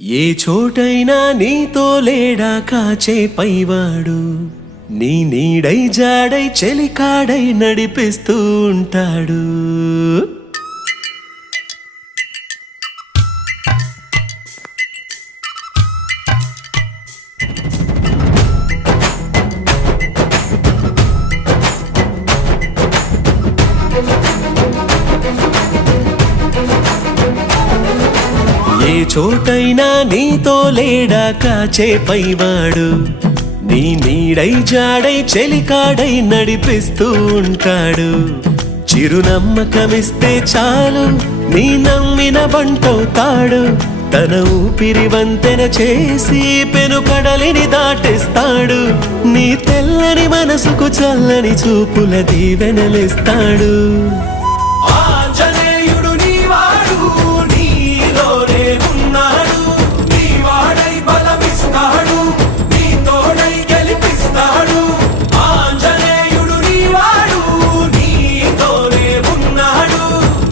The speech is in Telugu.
ఏ చోటైనా నీతో లేడా కాచే పైవాడు, నీ నీడై జాడై చెలికాడై నడిపిస్తూ ఉంటాడు. ఏ చోటైనా నీతో లేడా కాచే పైవాడు, నీ నీడై జాడై చెలికాడై నడిపిస్తూ ఉంటాడు. చిరునమ్మకమిస్తే చాలు నీ నమ్మిన బంటవుతాడు. తన ఊపిరి వంతెన చేసి పెను కడలిని దాటిస్తాడు. నీ తెల్లని మనసుకు చల్లని చూపుల దీవెనలిస్తాడు.